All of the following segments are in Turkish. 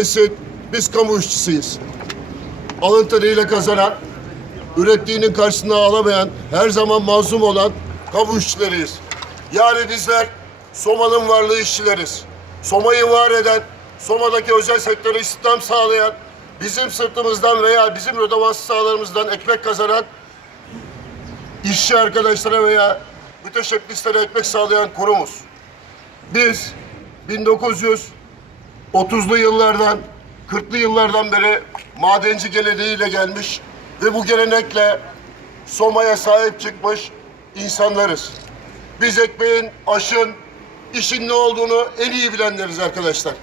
Bilsin biz kamu işçisiyiz. Alın teriyle kazanan, ürettiğinin karşısına alamayan, her zaman mazlum olan kamu işçileriyiz. Yani bizler Soma'nın varlığı işçileriz. Soma'yı var eden, Soma'daki özel sektöre istihdam sağlayan, bizim sırtımızdan veya bizim ödemez sahalarımızdan ekmek kazanan işçi arkadaşlara veya müteşebbislere ekmek sağlayan kurumuz. Biz 1930'lu yıllardan, 40'lı yıllardan beri madenci geleneğiyle gelmiş ve bu gelenekle Soma'ya sahip çıkmış insanlarız. Biz ekmeğin, aşın, işin ne olduğunu en iyi bilenleriz arkadaşlar.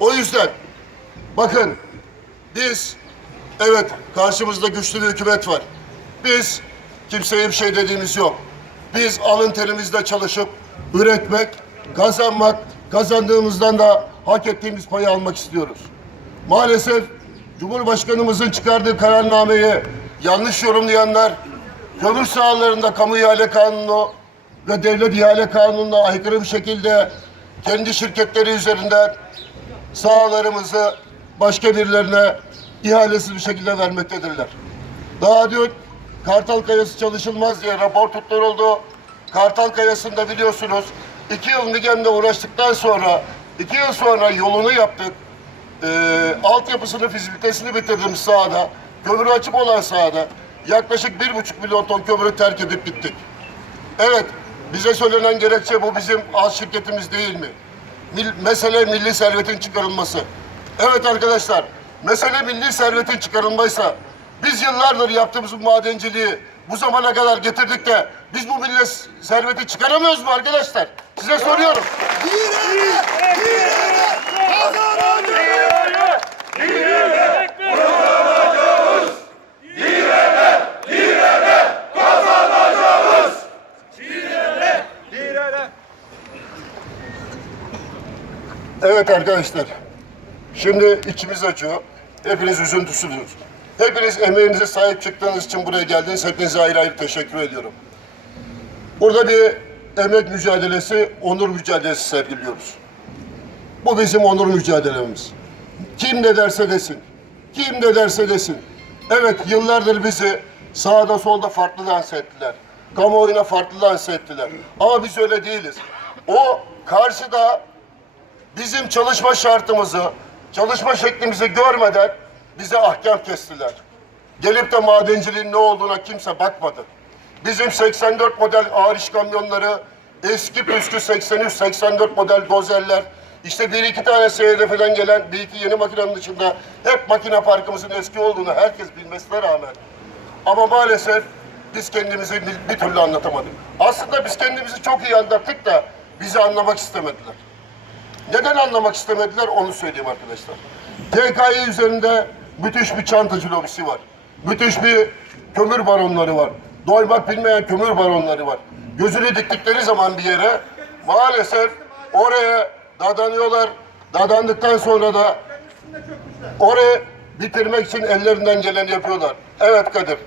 O yüzden bakın biz evet karşımızda güçlü bir hükümet var. Biz kimseye bir şey dediğimiz yok. Biz alın terimizle çalışıp üretmek, kazanmak, kazandığımızdan da hak ettiğimiz payı almak istiyoruz. Maalesef Cumhurbaşkanımızın çıkardığı kararnameyi yanlış yorumlayanlar, kömür sahalarında kamu ihale kanunu ve devlet ihale kanununa aykırı bir şekilde kendi şirketleri üzerinden sahalarımızı başka birilerine ihalesiz bir şekilde vermektedirler. Daha dün Kartal Kayası çalışılmaz diye rapor tutturuldu. Kartal Kayası'nda biliyorsunuz iki yıl MİGEM'de uğraştıktan sonra iki yıl sonra yolunu yaptık. Ee, altyapısını, fizibilitesini bitirdiğimiz sahada, kömürü açık olan sahada yaklaşık bir buçuk milyon ton kömürü terk edip gittik. Evet, bize söylenen gerekçe bu bizim az şirketimiz değil mi? Mil- mesele milli servetin çıkarılması. Evet arkadaşlar, mesele milli servetin çıkarılmaysa biz yıllardır yaptığımız bu madenciliği bu zamana kadar getirdik de biz bu milli s- serveti çıkaramıyoruz mu arkadaşlar? Size soruyorum. Evet arkadaşlar. Şimdi içimiz acıyor. Hepiniz üzüntüsünüz. Hepiniz emeğinize sahip çıktığınız için buraya geldiniz. Hepinize ayrı ayrı teşekkür ediyorum. Burada bir emek mücadelesi, onur mücadelesi sergiliyoruz. Bu bizim onur mücadelemiz. Kim ne derse desin. Kim ne derse desin. Evet yıllardır bizi sağda solda farklı lanse ettiler. Kamuoyuna farklı lanse ettiler. Ama biz öyle değiliz. O karşıda bizim çalışma şartımızı, çalışma şeklimizi görmeden bize ahkam kestiler. Gelip de madenciliğin ne olduğuna kimse bakmadı. Bizim 84 model ağır iş kamyonları, eski püskü 83-84 model dozerler, işte bir iki tane SYDF'den gelen bir iki yeni makinenin dışında hep makine parkımızın eski olduğunu herkes bilmesine rağmen ama maalesef biz kendimizi bir, bir türlü anlatamadık. Aslında biz kendimizi çok iyi anlattık da bizi anlamak istemediler. Neden anlamak istemediler onu söyleyeyim arkadaşlar. TKİ üzerinde müthiş bir çantacı lobisi var. Müthiş bir kömür baronları var. Doymak bilmeyen kömür baronları var. Gözünü diktikleri zaman bir yere maalesef oraya dadanıyorlar. Dadandıktan sonra da orayı bitirmek için ellerinden geleni yapıyorlar. Evet Kadir.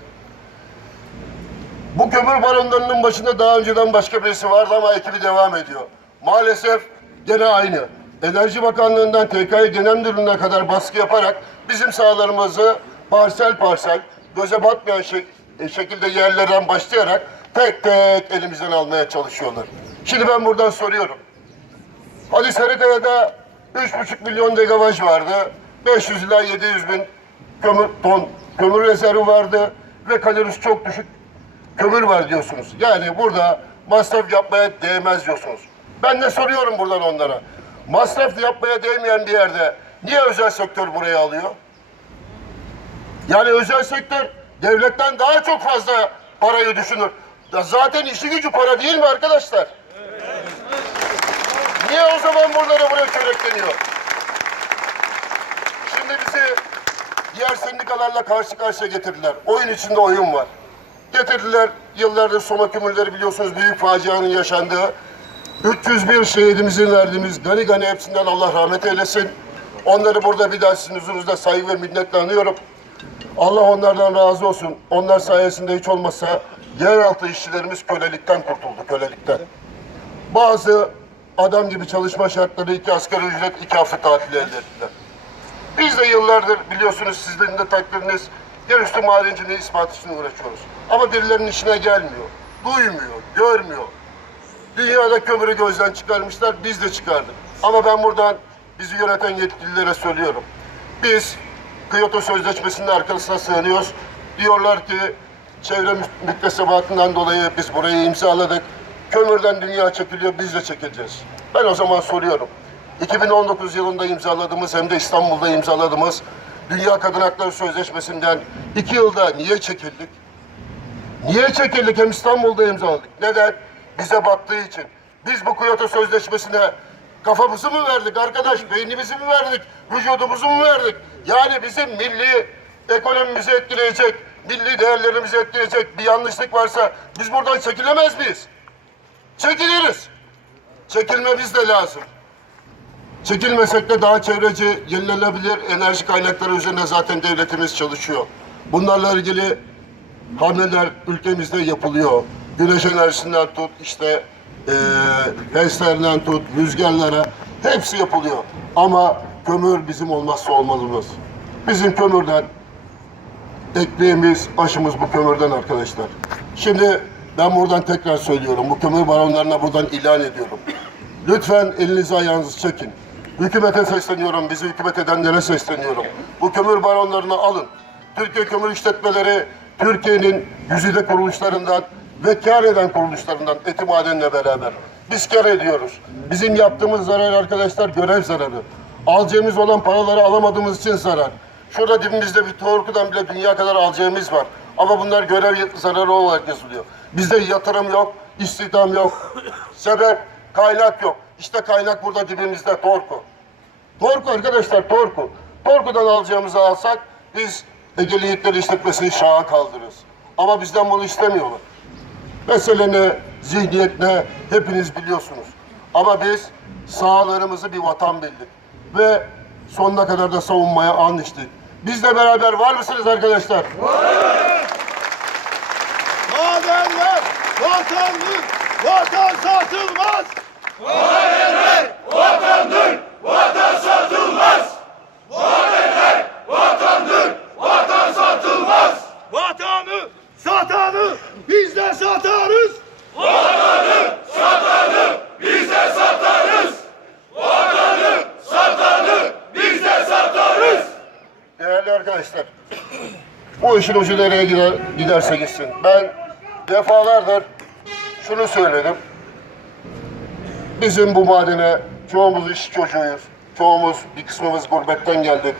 Bu kömür baronlarının başında daha önceden başka birisi vardı ama ekibi devam ediyor. Maalesef gene aynı. Enerji Bakanlığı'ndan TKİ Genel Müdürlüğü'ne kadar baskı yaparak bizim sahalarımızı parsel parsel göze batmayan şek- e, şekilde yerlerden başlayarak tek tek elimizden almaya çalışıyorlar. Şimdi ben buradan soruyorum. Hadi Sarıkaya'da 3,5 milyon degavaj vardı. 500 ila 700 bin kömür ton kömür rezervi vardı ve kalorisi çok düşük kömür var diyorsunuz. Yani burada masraf yapmaya değmez diyorsunuz. Ben de soruyorum buradan onlara. Masraf yapmaya değmeyen bir yerde niye özel sektör buraya alıyor? Yani özel sektör devletten daha çok fazla parayı düşünür. Zaten işi gücü para değil mi arkadaşlar? Niye o zaman buraları buraya çörekleniyor? Şimdi bizi diğer sendikalarla karşı karşıya getirdiler. Oyun içinde oyun var. Getirdiler yıllardır Soma kömürleri biliyorsunuz büyük facianın yaşandığı. 301 şehidimizin verdiğimiz gani gani hepsinden Allah rahmet eylesin. Onları burada bir daha sizin huzurunuzda saygı ve minnetle anıyorum. Allah onlardan razı olsun. Onlar sayesinde hiç olmazsa yeraltı işçilerimiz kölelikten kurtuldu, kölelikten. Bazı adam gibi çalışma şartları, iki asgari ücret, iki hafta tatil elde ettiler. Biz de yıllardır biliyorsunuz sizlerin de takdiriniz yerüstü madenciliği ispat için uğraşıyoruz. Ama birilerinin işine gelmiyor, duymuyor, görmüyor. Dünyada kömürü gözden çıkarmışlar, biz de çıkardık. Ama ben buradan bizi yöneten yetkililere söylüyorum. Biz Kyoto Sözleşmesi'nin arkasına sığınıyoruz. Diyorlar ki çevre mü- müktesebatından dolayı biz burayı imzaladık. Kömürden dünya çekiliyor, biz de çekileceğiz. Ben o zaman soruyorum. 2019 yılında imzaladığımız hem de İstanbul'da imzaladığımız Dünya Kadın Hakları Sözleşmesi'nden iki yılda niye çekildik? Niye çekildik? Hem İstanbul'da imzaladık. Neden? Bize battığı için. Biz bu Kyoto Sözleşmesi'ne kafamızı mı verdik arkadaş? Beynimizi mi verdik? Vücudumuzu mu verdik? Yani bizim milli ekonomimizi etkileyecek, milli değerlerimizi etkileyecek bir yanlışlık varsa biz buradan çekilemez miyiz? Çekiliriz. Çekilmemiz de lazım. Çekilmesek de daha çevreci, yenilenebilir enerji kaynakları üzerine zaten devletimiz çalışıyor. Bunlarla ilgili hamleler ülkemizde yapılıyor. Güneş enerjisinden tut, işte eee HES'lerden tut, rüzgarlara hepsi yapılıyor. Ama kömür bizim olmazsa olmazımız. Bizim kömürden ekmeğimiz, aşımız bu kömürden arkadaşlar. Şimdi ben buradan tekrar söylüyorum. Bu kömür baronlarına buradan ilan ediyorum. Lütfen elinizi ayağınızı çekin. Hükümete sesleniyorum, bizi hükümet edenlere sesleniyorum. Bu kömür baronlarını alın. Türkiye Kömür İşletmeleri, Türkiye'nin güzide kuruluşlarından ve kar eden kuruluşlarından eti madenle beraber. Biz kar ediyoruz. Bizim yaptığımız zarar arkadaşlar görev zararı. Alacağımız olan paraları alamadığımız için zarar. Şurada dibimizde bir torkudan bile dünya kadar alacağımız var. Ama bunlar görev zararı olarak yazılıyor. Bizde yatırım yok, istihdam yok. Sebep kaynak yok. İşte kaynak burada dibimizde Torku. Torku arkadaşlar Torku. Torku'dan alacağımızı alsak biz Egeli işletmesini şaha kaldırırız. Ama bizden bunu istemiyorlar. Mesele ne, zihniyet ne hepiniz biliyorsunuz. Ama biz sahalarımızı bir vatan bildik. Ve sonuna kadar da savunmaya and içtik. Bizle beraber var mısınız arkadaşlar? Madenler vatandır, vatan satılmaz. Vatanı, satanı biz de satarız. Değerli arkadaşlar, bu işin ucu nereye gider, giderse gitsin. Ben defalardır şunu söyledim. Bizim bu madene çoğumuz iş çocuğuyuz. Çoğumuz bir kısmımız gurbetten geldik.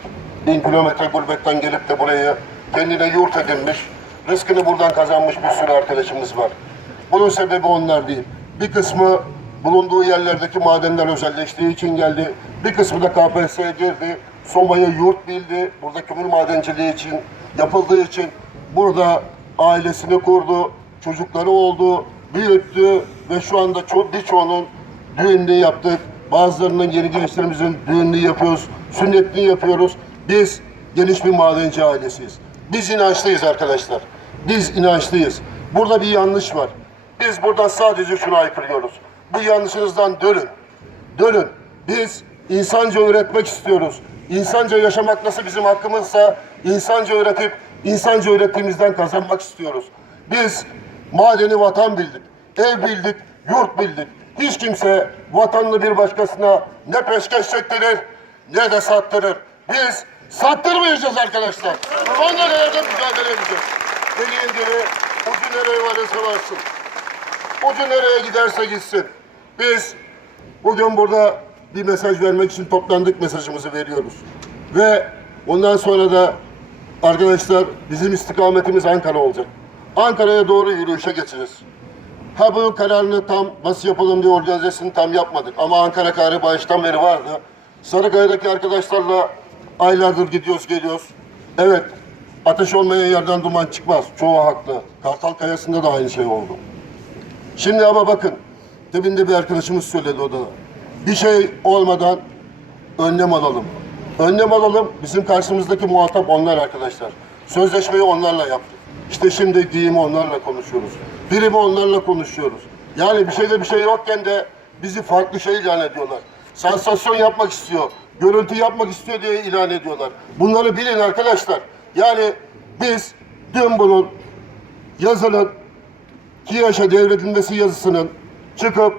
Bin kilometre gurbetten gelip de buraya kendine yurt edinmiş. Rızkını buradan kazanmış bir sürü arkadaşımız var. Bunun sebebi onlar değil. Bir kısmı bulunduğu yerlerdeki madenler özelleştiği için geldi. Bir kısmı da KPSS'ye girdi. Soma'yı yurt bildi. Burada kömür madenciliği için yapıldığı için burada ailesini kurdu. Çocukları oldu, büyüttü ve şu anda çok birçoğunun düğününü yaptık. Bazılarının yeni gençlerimizin düğününü yapıyoruz, sünnetini yapıyoruz. Biz geniş bir madenci ailesiyiz. Biz inançlıyız arkadaşlar. Biz inançlıyız. Burada bir yanlış var. Biz buradan sadece şunu aykırıyoruz. Bu yanlışınızdan dönün. Dönün. Biz insanca üretmek istiyoruz. İnsanca yaşamak nasıl bizim hakkımızsa insanca üretip insanca ürettiğimizden kazanmak istiyoruz. Biz madeni vatan bildik, ev bildik, yurt bildik. Hiç kimse vatanını bir başkasına ne peşkeş çektirir ne de sattırır. Biz sattırmayacağız arkadaşlar. Kadar da mücadele edeceğiz. Gibi ucu nereye varırsa varsın. Ucu nereye giderse gitsin. Biz bugün burada bir mesaj vermek için toplandık mesajımızı veriyoruz. Ve ondan sonra da arkadaşlar bizim istikametimiz Ankara olacak. Ankara'ya doğru yürüyüşe geçeceğiz. Ha bunun kararını tam nasıl yapalım diye organizasyonu tam yapmadık. Ama Ankara kararı baştan beri vardı. Sarıkaya'daki arkadaşlarla aylardır gidiyoruz geliyoruz. Evet ateş olmayan yerden duman çıkmaz. Çoğu haklı. Kartal Kayası'nda da aynı şey oldu. Şimdi ama bakın, demin de bir arkadaşımız söyledi odada. Bir şey olmadan önlem alalım. Önlem alalım, bizim karşımızdaki muhatap onlar arkadaşlar. Sözleşmeyi onlarla yaptık. İşte şimdi giyimi onlarla konuşuyoruz. Birimi onlarla konuşuyoruz. Yani bir şeyde bir şey yokken de bizi farklı şey ilan ediyorlar. Sansasyon yapmak istiyor, görüntü yapmak istiyor diye ilan ediyorlar. Bunları bilin arkadaşlar. Yani biz dün bunun yazının KİAŞ'a devredilmesi yazısının çıkıp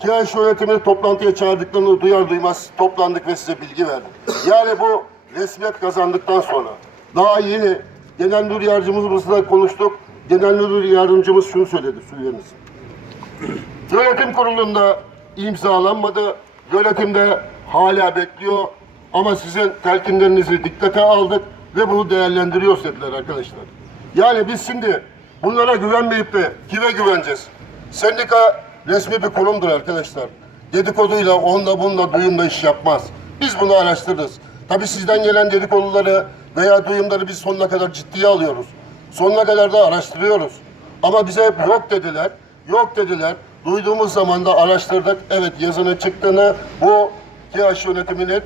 KİAŞ yönetimini toplantıya çağırdıklarını duyar duymaz toplandık ve size bilgi verdik. Yani bu resmiyet kazandıktan sonra daha yeni genel müdür yardımcımızla konuştuk. Genel müdür yardımcımız şunu söyledi Süleyman'ız. Yönetim kurulunda imzalanmadı. Yönetimde hala bekliyor. Ama sizin telkinlerinizi dikkate aldık ve bunu değerlendiriyoruz dediler arkadaşlar. Yani biz şimdi bunlara güvenmeyip de kime güveneceğiz? Sendika resmi bir kurumdur arkadaşlar. Dedikoduyla, onunla bununla, duyumla iş yapmaz. Biz bunu araştırırız. Tabii sizden gelen dedikoduları veya duyumları biz sonuna kadar ciddiye alıyoruz. Sonuna kadar da araştırıyoruz. Ama bize hep yok dediler, yok dediler. Duyduğumuz zaman da araştırdık. Evet yazının çıktığını bu TİAŞ yönetiminin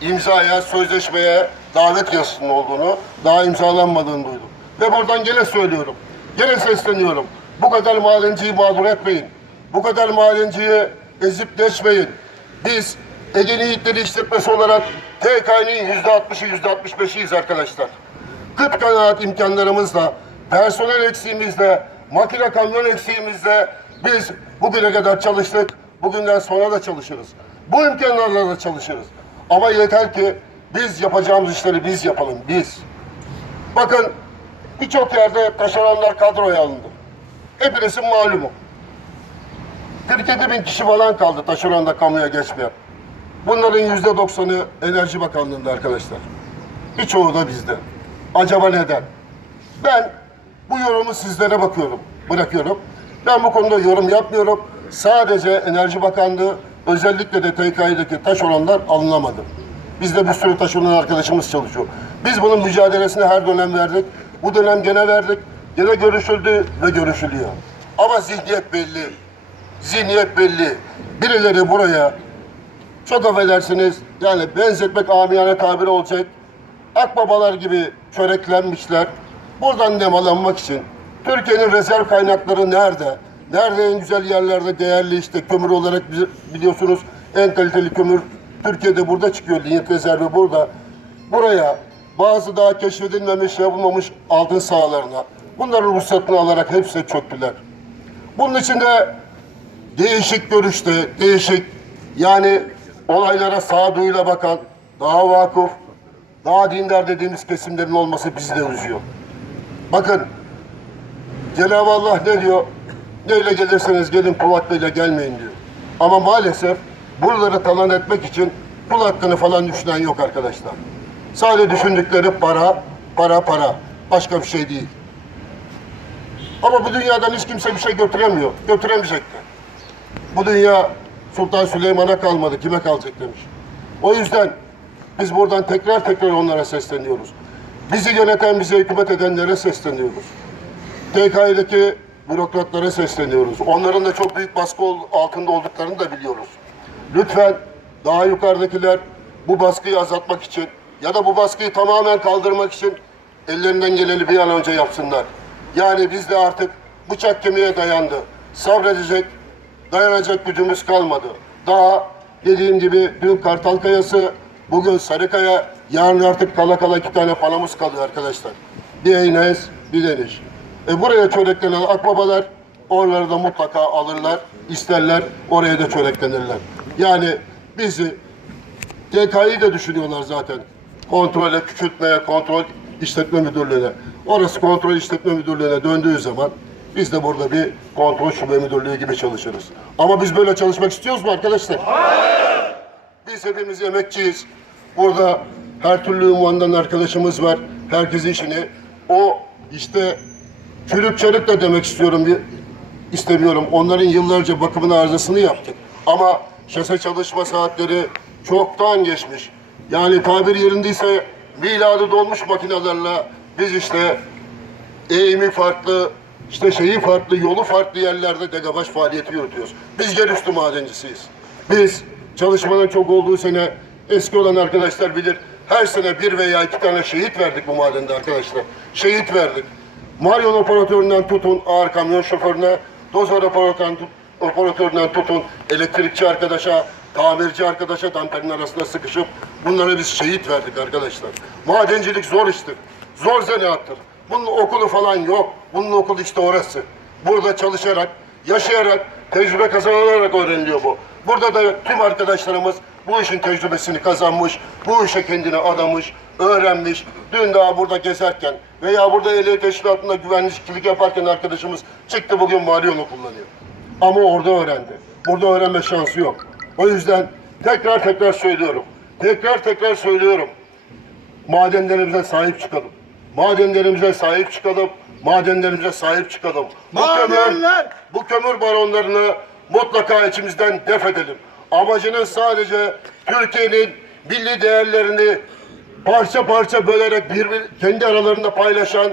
imzaya, sözleşmeye davet yazısının olduğunu, daha imzalanmadığını duydum. Ve buradan gene söylüyorum, gene sesleniyorum. Bu kadar madenciyi mağdur etmeyin. Bu kadar madenciyi ezip geçmeyin. Biz Ege Yiğitleri İşletmesi olarak TK'nin yüzde altmışı, yüzde altmış beşiyiz arkadaşlar. Kıt kanaat imkanlarımızla, personel eksiğimizle, makine kamyon eksiğimizle biz bugüne kadar çalıştık. Bugünden sonra da çalışırız. Bu imkanlarla da çalışırız. Ama yeter ki biz yapacağımız işleri biz yapalım, biz. Bakın birçok yerde taşeronlar kadroya alındı. Hepinizin malumu. 47 bin kişi falan kaldı taşeronda kamuya geçmeyen. Bunların yüzde doksanı Enerji Bakanlığı'nda arkadaşlar. Birçoğu da bizde. Acaba neden? Ben bu yorumu sizlere bakıyorum, bırakıyorum. Ben bu konuda yorum yapmıyorum. Sadece Enerji Bakanlığı özellikle de TKİ'deki taş olanlar alınamadı. Bizde bir sürü taş olan arkadaşımız çalışıyor. Biz bunun mücadelesini her dönem verdik. Bu dönem gene verdik. Gene görüşüldü ve görüşülüyor. Ama zihniyet belli. Zihniyet belli. Birileri buraya çok affedersiniz yani benzetmek amiyane tabir olacak. Akbabalar gibi çöreklenmişler. Buradan nemalanmak için Türkiye'nin rezerv kaynakları nerede? Nerede en güzel yerlerde değerli işte kömür olarak bi- biliyorsunuz en kaliteli kömür Türkiye'de burada çıkıyor. Linyet rezervi burada. Buraya bazı daha keşfedilmemiş, yapılmamış altın sahalarına bunların ruhsatını alarak hepsi çöktüler. Bunun içinde değişik görüşte, değişik yani olaylara sağduyuyla bakan, daha vakıf, daha dindar dediğimiz kesimlerin olması bizi de üzüyor. Bakın Cenab-ı Allah ne diyor? Neyle gelirseniz gelin kul hakkıyla gelmeyin diyor. Ama maalesef buraları talan etmek için kul hakkını falan düşünen yok arkadaşlar. Sadece düşündükleri para, para, para. Başka bir şey değil. Ama bu dünyadan hiç kimse bir şey götüremiyor. Götüremeyecek de. Bu dünya Sultan Süleyman'a kalmadı. Kime kalacak demiş. O yüzden biz buradan tekrar tekrar onlara sesleniyoruz. Bizi yöneten, bize hükümet edenlere sesleniyoruz. TKİ'deki bürokratlara sesleniyoruz. Onların da çok büyük baskı altında olduklarını da biliyoruz. Lütfen daha yukarıdakiler bu baskıyı azaltmak için ya da bu baskıyı tamamen kaldırmak için ellerinden geleni bir an önce yapsınlar. Yani biz de artık bıçak kemiğe dayandı. Sabredecek, dayanacak gücümüz kalmadı. Daha dediğim gibi dün Kartal Kayası, bugün Sarıkaya, yarın artık kala kala iki tane palamız kalıyor arkadaşlar. Bir Eynez, bir Deniş. E buraya çöreklenen akbabalar oraları da mutlaka alırlar, isterler, oraya da çöreklenirler. Yani bizi TK'yı de düşünüyorlar zaten. Kontrole, küçültmeye, kontrol işletme müdürlüğüne. Orası kontrol işletme müdürlüğüne döndüğü zaman biz de burada bir kontrol şube müdürlüğü gibi çalışırız. Ama biz böyle çalışmak istiyoruz mu arkadaşlar? Hayır! Biz hepimiz emekçiyiz. Burada her türlü unvandan arkadaşımız var. Herkes işini. O işte çürük çarık da demek istiyorum. istemiyorum. Onların yıllarca bakımını arızasını yaptık. Ama şase çalışma saatleri çoktan geçmiş. Yani tabir yerindeyse miladı dolmuş makinelerle biz işte eğimi farklı, işte şeyi farklı, yolu farklı yerlerde degabaş faaliyeti yürütüyoruz. Biz yer üstü madencisiyiz. Biz çalışmanın çok olduğu sene eski olan arkadaşlar bilir. Her sene bir veya iki tane şehit verdik bu madende arkadaşlar. Şehit verdik. Maryon operatöründen tutun ağır kamyon şoförüne, dozer operatöründen tutun elektrikçi arkadaşa, tamirci arkadaşa damperin arasında sıkışıp bunlara biz şehit verdik arkadaşlar. Madencilik zor iştir. Zor zanaattır. Bunun okulu falan yok. Bunun okulu işte orası. Burada çalışarak, yaşayarak, tecrübe kazanarak öğreniliyor bu. Burada da tüm arkadaşlarımız bu işin tecrübesini kazanmış, bu işe kendini adamış, öğrenmiş. Dün daha burada gezerken veya burada ehliyet teşkilatında güvenlikçilik yaparken arkadaşımız çıktı bugün onu kullanıyor. Ama orada öğrendi. Burada öğrenme şansı yok. O yüzden tekrar tekrar söylüyorum. Tekrar tekrar söylüyorum madenlerimize sahip çıkalım. Madenlerimize sahip çıkalım. Madenlerimize sahip çıkalım. Bu kömür, bu kömür baronlarını mutlaka içimizden def edelim. Amacının sadece Türkiye'nin milli değerlerini parça parça bölerek birbir kendi aralarında paylaşan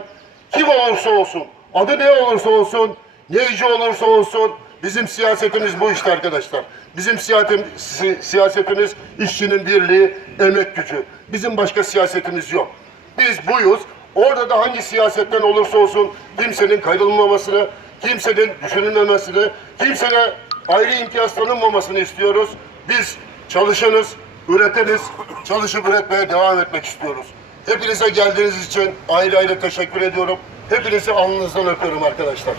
kim olursa olsun, adı ne olursa olsun, neyci olursa olsun bizim siyasetimiz bu işte arkadaşlar. Bizim siyasetim, si- siyasetimiz işçinin birliği, emek gücü. Bizim başka siyasetimiz yok. Biz buyuz. Orada da hangi siyasetten olursa olsun kimsenin kaydolmamasını, kimsenin düşünülmemesini, kimsene ayrı imtiyaz tanınmamasını istiyoruz. Biz çalışanız, üreteniz, çalışıp üretmeye devam etmek istiyoruz. Hepinize geldiğiniz için ayrı ayrı teşekkür ediyorum. Hepinizi alnınızdan öpüyorum arkadaşlar.